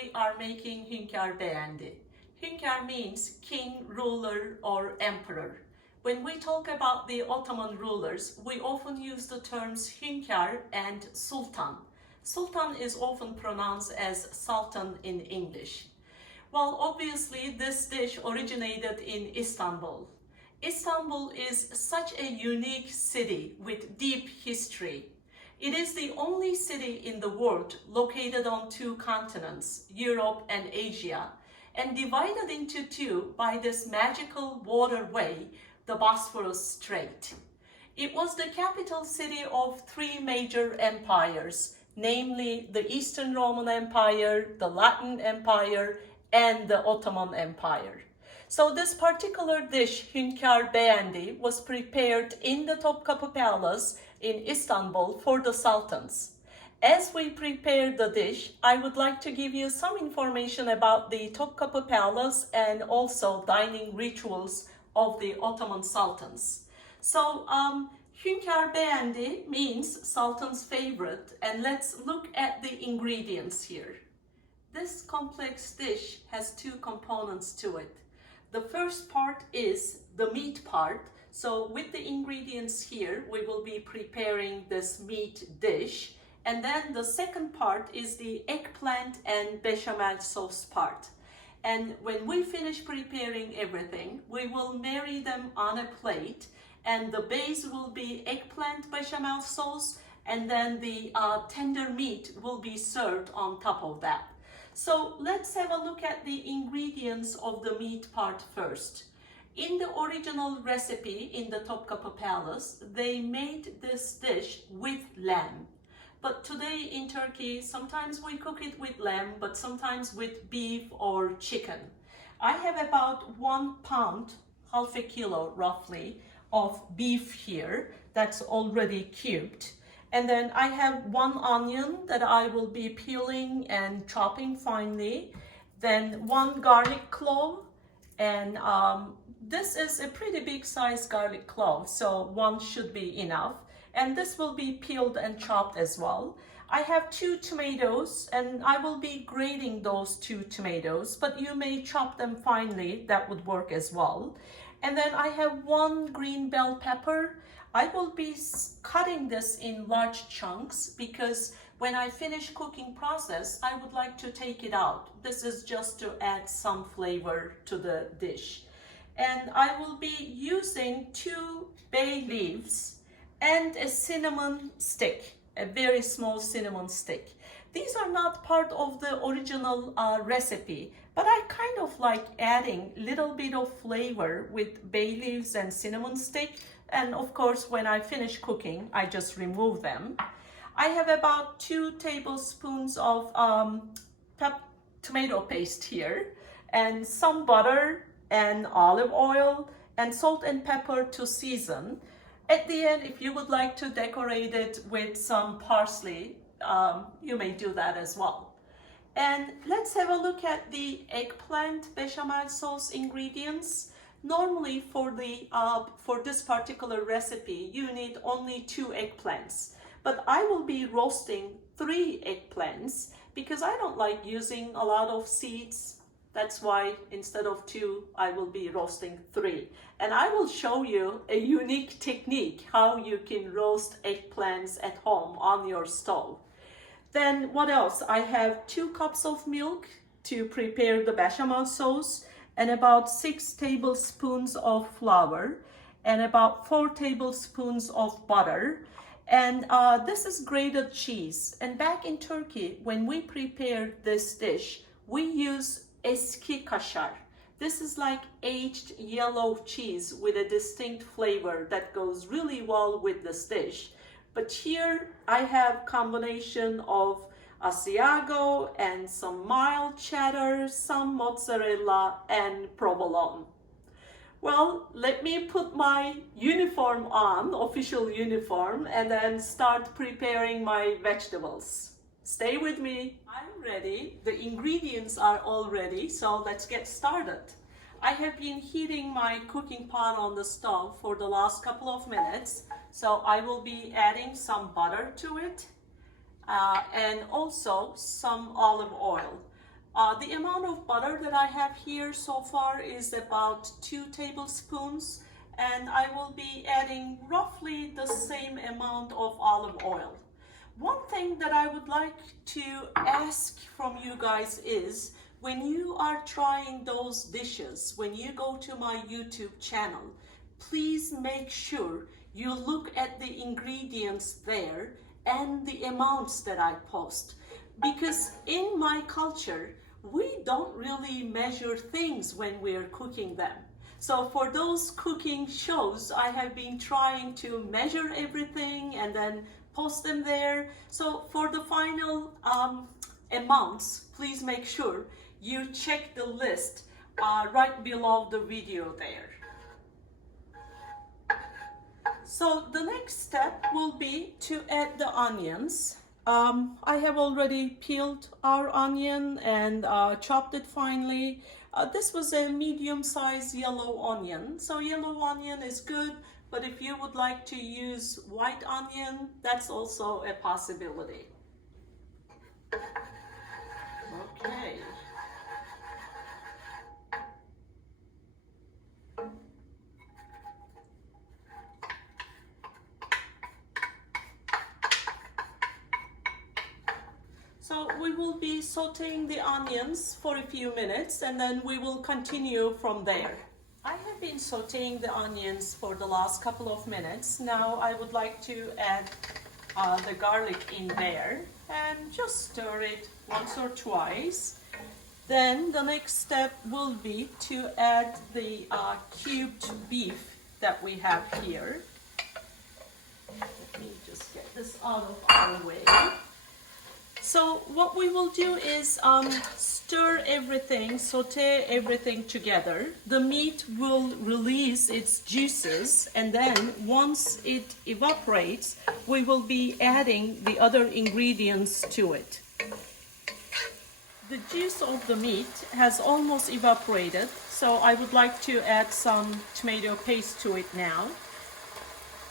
we are making Hünkar Beğendi. Hünkar means king, ruler, or emperor. When we talk about the Ottoman rulers, we often use the terms Hünkar and Sultan. Sultan is often pronounced as Sultan in English. Well, obviously, this dish originated in Istanbul. Istanbul is such a unique city with deep history. It is the only city in the world located on two continents, Europe and Asia, and divided into two by this magical waterway, the Bosphorus Strait. It was the capital city of three major empires, namely the Eastern Roman Empire, the Latin Empire, and the Ottoman Empire. So this particular dish, Hünkar Beğendi, was prepared in the Topkapı Palace in Istanbul for the sultans. As we prepare the dish, I would like to give you some information about the Topkapı Palace and also dining rituals of the Ottoman sultans. So, Hünkar Beğendi means sultan's favorite, and let's look at the ingredients here. This complex dish has two components to it. The first part is the meat part. So with the ingredients here, we will be preparing this meat dish. And then the second part is the eggplant and bechamel sauce part. And when we finish preparing everything, we will marry them on a plate. And the base will be eggplant bechamel sauce, and then the tender meat will be served on top of that. So let's have a look at the ingredients of the meat part first. In the original recipe in the Topkapı Palace, they made this dish with lamb. But today in Turkey, sometimes we cook it with lamb, but sometimes with beef or chicken. I have about 1 pound, half a kilo roughly, of beef here that's already cubed. And then I have 1 onion that I will be peeling and chopping finely. Then 1 garlic clove, and this is a pretty big size garlic clove, so 1 should be enough. And this will be peeled and chopped as well. I have 2 tomatoes, and I will be grating those 2 tomatoes, but you may chop them finely, that would work as well. And then I have 1 green bell pepper. I will be cutting this in large chunks because when I finish cooking process, I would like to take it out. This is just to add some flavor to the dish. And I will be using 2 bay leaves and a cinnamon stick, a very small cinnamon stick. These are not part of the original recipe, but I kind of like adding a little bit of flavor with bay leaves and cinnamon stick. And of course, when I finish cooking, I just remove them. I have about 2 tablespoons of tomato paste here, and some butter and olive oil and salt and pepper to season. At the end, if you would like to decorate it with some parsley, you may do that as well. And let's have a look at the eggplant bechamel sauce ingredients. Normally for this particular recipe, you need only 2 eggplants. But I will be roasting 3 eggplants because I don't like using a lot of seeds. That's why instead of 2, I will be roasting 3. And I will show you a unique technique how you can roast eggplants at home on your stove. Then what else? I have 2 cups of milk to prepare the bechamel sauce, and about 6 tablespoons of flour, and about 4 tablespoons of butter. And this is grated cheese. And back in Turkey, when we prepare this dish, we use eski kaşar. This is like aged yellow cheese with a distinct flavor that goes really well with this dish. But here I have combination of asiago and some mild cheddar, some mozzarella, and provolone. Well, let me put my uniform on, official uniform, and then start preparing my vegetables. Stay with me. I'm ready. The ingredients are all ready, so let's get started. I have been heating my cooking pot on the stove for the last couple of minutes, so I will be adding some butter to it and also some olive oil. The amount of butter that I have here so far is about 2 tablespoons, and I will be adding roughly the same amount of olive oil. One thing that I would like to ask from you guys is, when you are trying those dishes, when you go to my YouTube channel, please make sure you look at the ingredients there and the amounts that I post. Because in my culture, we don't really measure things when we're cooking them. So for those cooking shows, I have been trying to measure everything and then post them there. So for the final amounts, please make sure you check the list right below the video there. So the next step will be to add the onions. I have already peeled our onion and chopped it finely. This was a medium-sized yellow onion. So yellow onion is good, but if you would like to use white onion, that's also a possibility. Okay. So we will be sauteing the onions for a few minutes and then we will continue from there. I have been sauteing the onions for the last couple of minutes. Now I would like to add the garlic in there and just stir it once or twice. Then the next step will be to add the cubed beef that we have here. Let me just get this out of our way. So what we will do is stir everything, saute everything together. The meat will release its juices, and then once it evaporates, we will be adding the other ingredients to it. The juice of the meat has almost evaporated, so I would like to add some tomato paste to it now.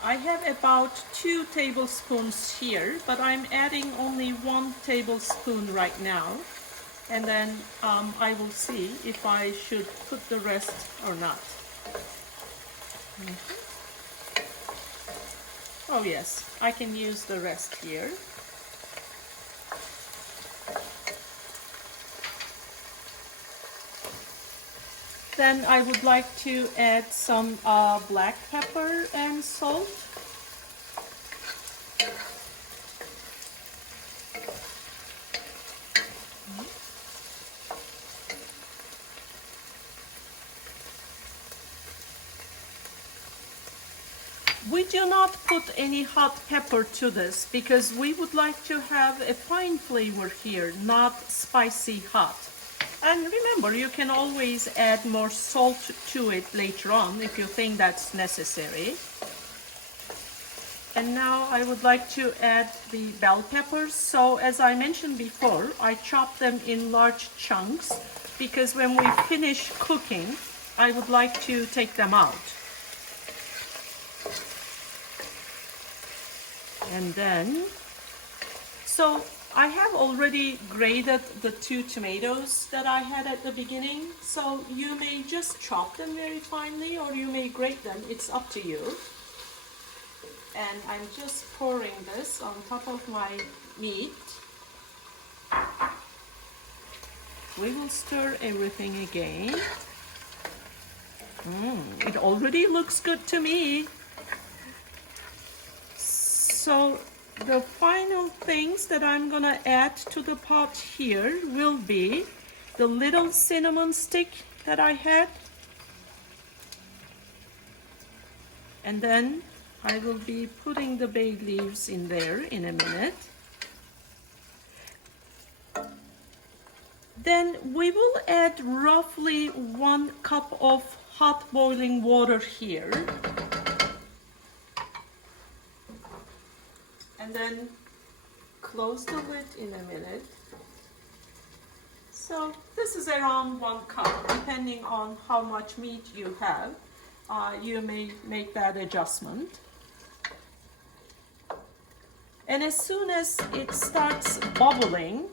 I have about 2 tablespoons here, but I'm adding only 1 tablespoon right now. And then I will see if I should put the rest or not. Oh yes, I can use the rest here. Then I would like to add some black pepper and salt. We do not put any hot pepper to this because we would like to have a fine flavor here, not spicy hot. And remember, you can always add more salt to it later on if you think that's necessary. And now I would like to add the bell peppers. So as I mentioned before, I chop them in large chunks because when we finish cooking, I would like to take them out. And then, so I have already grated the 2 tomatoes that I had at the beginning, so you may just chop them very finely or you may grate them, it's up to you. And I'm just pouring this on top of my meat. We will stir everything again. It already looks good to me. So the final things that I'm gonna add to the pot here will be the little cinnamon stick that I had. And then I will be putting the bay leaves in there in a minute. Then we will add roughly 1 cup of hot boiling water here. And then close the lid in a minute. So this is around 1 cup, depending on how much meat you have. You may make that adjustment. And as soon as it starts bubbling,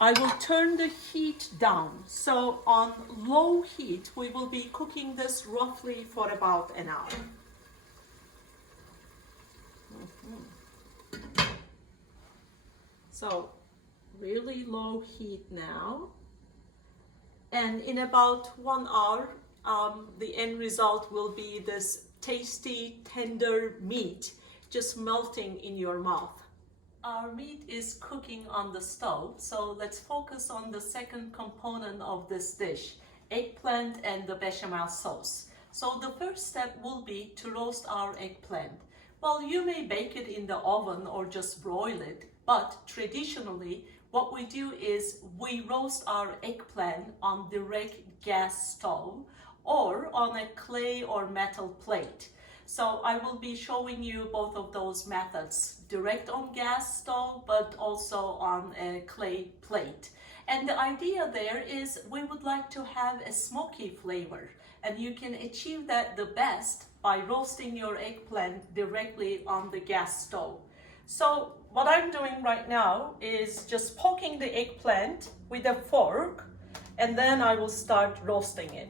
I will turn the heat down. So on low heat, we will be cooking this roughly for about an hour. So really low heat now. And in about 1 hour, the end result will be this tasty, tender meat just melting in your mouth. Our meat is cooking on the stove, so let's focus on the second component of this dish, eggplant and the bechamel sauce. So the first step will be to roast our eggplant. Well, you may bake it in the oven or just broil it, but traditionally what we do is we roast our eggplant on direct gas stove or on a clay or metal plate. So I will be showing you both of those methods, direct on gas stove, but also on a clay plate. And the idea there is we would like to have a smoky flavor, and you can achieve that the best by roasting your eggplant directly on the gas stove. So what I'm doing right now is just poking the eggplant with a fork, and then I will start roasting it.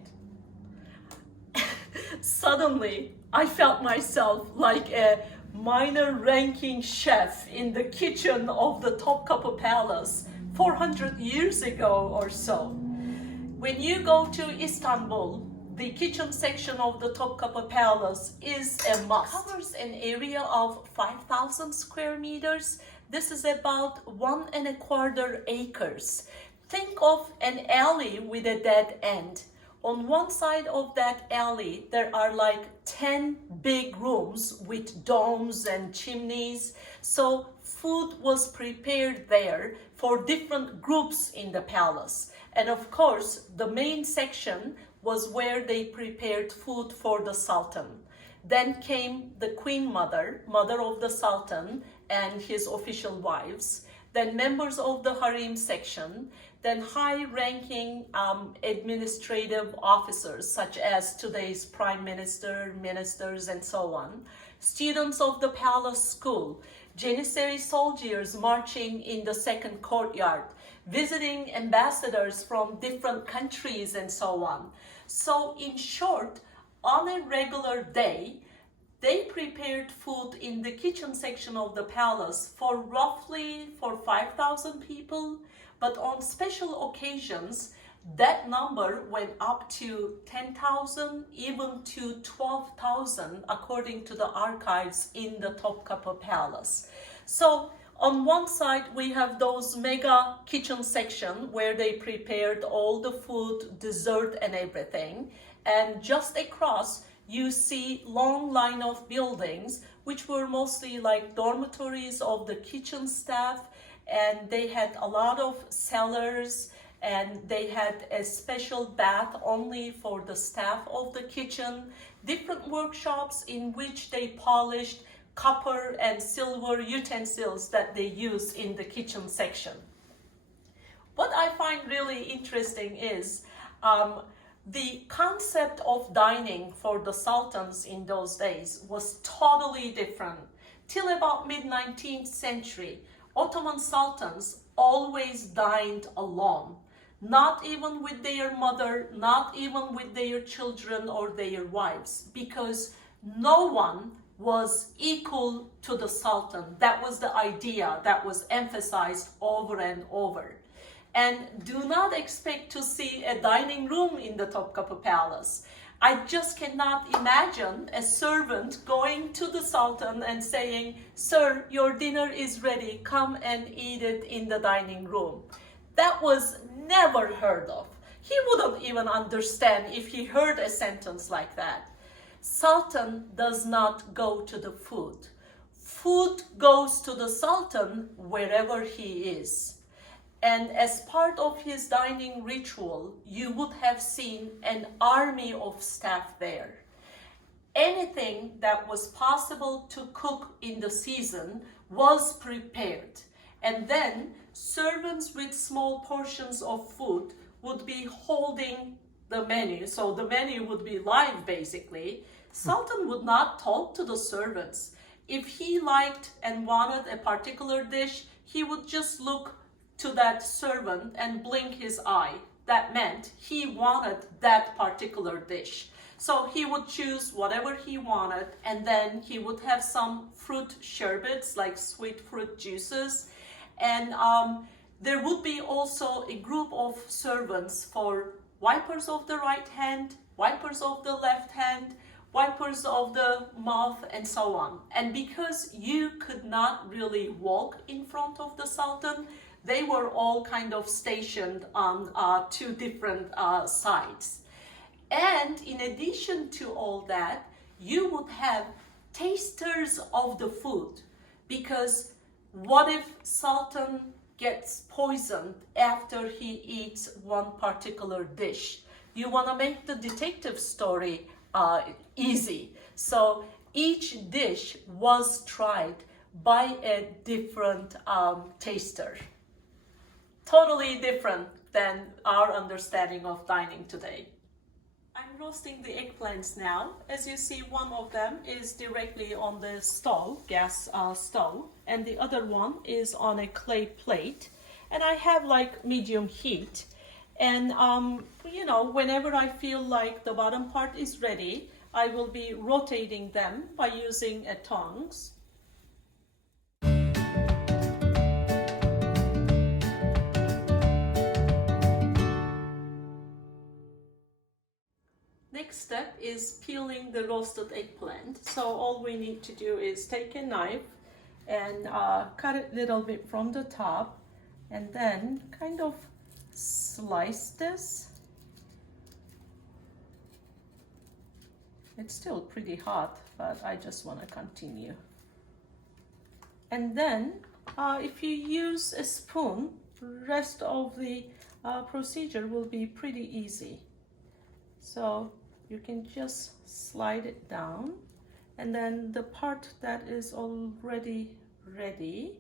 Suddenly, I felt myself like a minor ranking chef in the kitchen of the Topkapı Palace 400 years ago or so. When you go to Istanbul, the kitchen section of the Topkapı Palace is a must. It covers an area of 5,000 square meters. This is about 1¼ acres. Think of an alley with a dead end. On one side of that alley, there are like 10 big rooms with domes and chimneys. So food was prepared there for different groups in the palace. And of course, the main section was where they prepared food for the Sultan. Then came the Queen Mother, mother of the Sultan, and his official wives. Then members of the harem section, then high-ranking administrative officers, such as today's prime minister, ministers, and so on, students of the palace school, Janissary soldiers marching in the second courtyard, visiting ambassadors from different countries, and so on. So in short, on a regular day, they prepared food in the kitchen section of the palace for roughly 5,000 people, but on special occasions, that number went up to 10,000, even to 12,000, according to the archives in the Topkapı Palace. So on one side, we have those mega kitchen section where they prepared all the food, dessert, and everything. And just across, you see long line of buildings, which were mostly like dormitories of the kitchen staff, and they had a lot of cellars, and they had a special bath only for the staff of the kitchen, different workshops in which they polished copper and silver utensils that they use in the kitchen section. What I find really interesting is the concept of dining for the sultans in those days was totally different. Till about mid-19th century, Ottoman sultans always dined alone, not even with their mother, not even with their children or their wives, because no one was equal to the sultan. That was the idea that was emphasized over and over. And do not expect to see a dining room in the Topkapı Palace. I just cannot imagine a servant going to the Sultan and saying, "Sir, your dinner is ready, come and eat it in the dining room." That was never heard of. He wouldn't even understand if he heard a sentence like that. Sultan does not go to the food. Food goes to the Sultan wherever he is. And as part of his dining ritual, you would have seen an army of staff there. Anything that was possible to cook in the season was prepared. And then servants with small portions of food would be holding the menu. So the menu would be live, basically. Sultan would not talk to the servants. If he liked and wanted a particular dish, he would just look to that servant and blink his eye. That meant he wanted that particular dish. So he would choose whatever he wanted, and then he would have some fruit sherbets, like sweet fruit juices. And there would be also a group of servants for wipers of the right hand, wipers of the left hand, wipers of the mouth, and so on. And because you could not really walk in front of the Sultan, they were all kind of stationed on two different sides. And in addition to all that, you would have tasters of the food, because what if Sultan gets poisoned after he eats one particular dish? You want to make the detective story easy. So each dish was tried by a different taster. Totally different than our understanding of dining today. I'm roasting the eggplants now. As you see, one of them is directly on the stove, gas stove, and the other one is on a clay plate. And I have like medium heat. And you know, whenever I feel like the bottom part is ready, I will be rotating them by using a tongs. Next step is peeling the roasted eggplant. So all we need to do is take a knife and cut it a little bit from the top, and then kind of slice this. It's still pretty hot, but I just want to continue. And then if you use a spoon, rest of the procedure will be pretty easy. So you can just slide it down, and then the part that is already ready,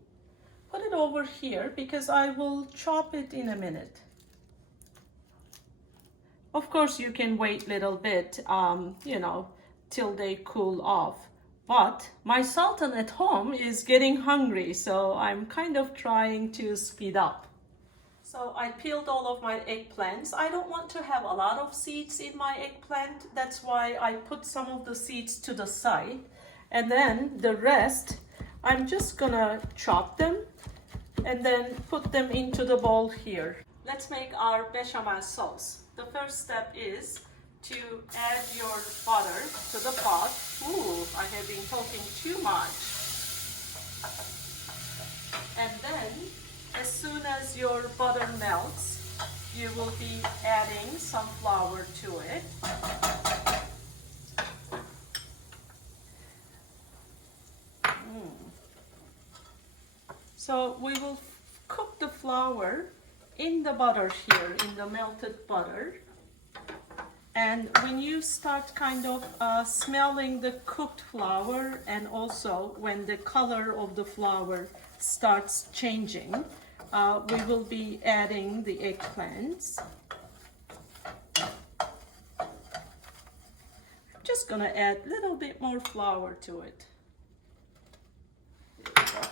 put it over here because I will chop it in a minute. Of course, you can wait a little bit, you know, till they cool off. But my Sultan at home is getting hungry, so I'm kind of trying to speed up. So I peeled all of my eggplants. I don't want to have a lot of seeds in my eggplant. That's why I put some of the seeds to the side. And then the rest, I'm just gonna chop them and then put them into the bowl here. Let's make our bechamel sauce. The first step is to add your butter to the pot. Ooh, I have been talking too much. And then, as soon as your butter melts, you will be adding some flour to it. So we will cook the flour in the butter here, in the melted butter. And when you start kind of smelling the cooked flour, and also when the color of the flour starts changing, we will be adding the eggplants. I'm just gonna add a little bit more flour to it. There we go.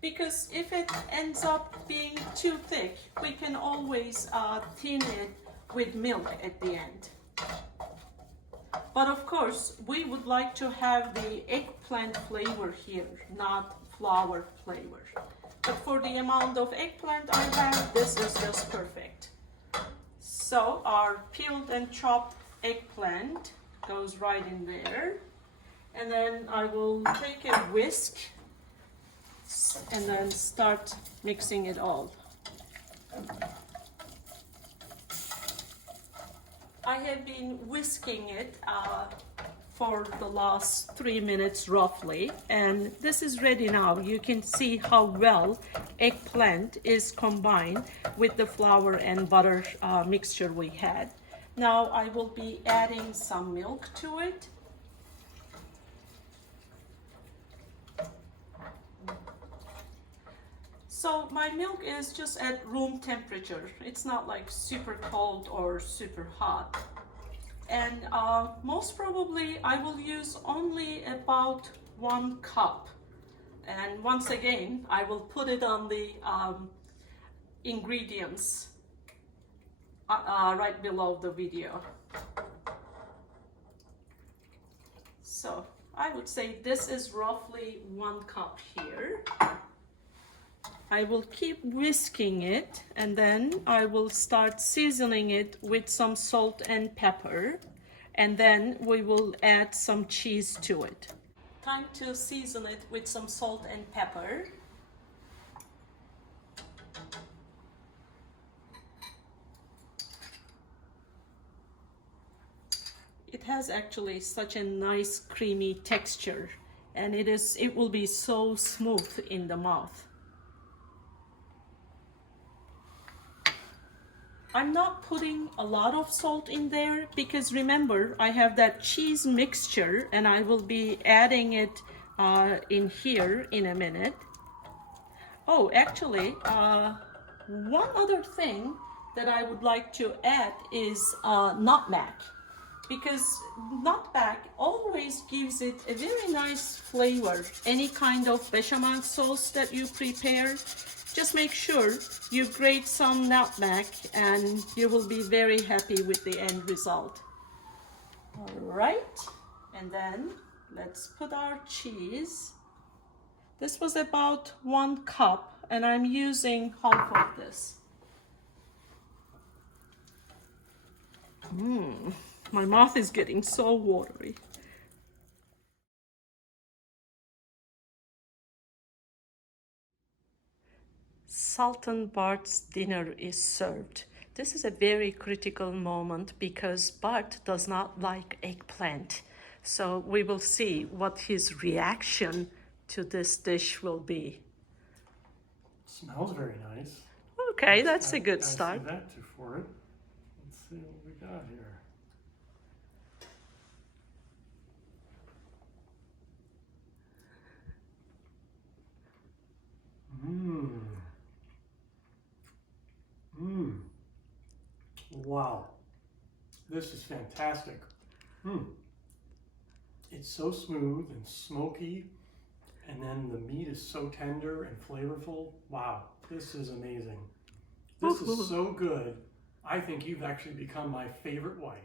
Because if it ends up being too thick, we can always thin it with milk at the end. But of course, we would like to have the eggplant flavor here, not flour flavor. But for the amount of eggplant I have, this is just perfect. So our peeled and chopped eggplant goes right in there. And then I will take a whisk and then start mixing it all. I have been whisking it for the last 3 minutes roughly, and this is ready now. You can see how well eggplant is combined with the flour and butter mixture we had. Now I will be adding some milk to it. So my milk is just at room temperature. It's not like super cold or super hot. And most probably I will use only about 1 cup. And once again, I will put it on the ingredients right below the video. So I would say this is roughly 1 cup here. I will keep whisking it, and then I will start seasoning it with some salt and pepper, and then we will add some cheese to it. Time to season it with some salt and pepper. It has actually such a nice creamy texture, and it will be so smooth in the mouth. I'm not putting a lot of salt in there because remember, I have that cheese mixture and I will be adding it in here in a minute. Oh, actually, one other thing that I would like to add is nutmeg, because nutmeg always gives it a very nice flavor. Any kind of bechamel sauce that you prepare, just make sure you grate some nutmeg and you will be very happy with the end result. All right, and then let's put our cheese. This was about 1 cup and I'm using half of this. My mouth is getting so watery. Sultan Bart's dinner is served. This is a very critical moment because Bart does not like eggplant. So we will see what his reaction to this dish will be. Smells very nice. Okay, that's a good start. See that for it. Let's see what we got here. Wow, this is fantastic. It's so smooth and smoky, and then the meat is so tender and flavorful. Wow, this is amazing. This is so good. I think you've actually become my favorite wife.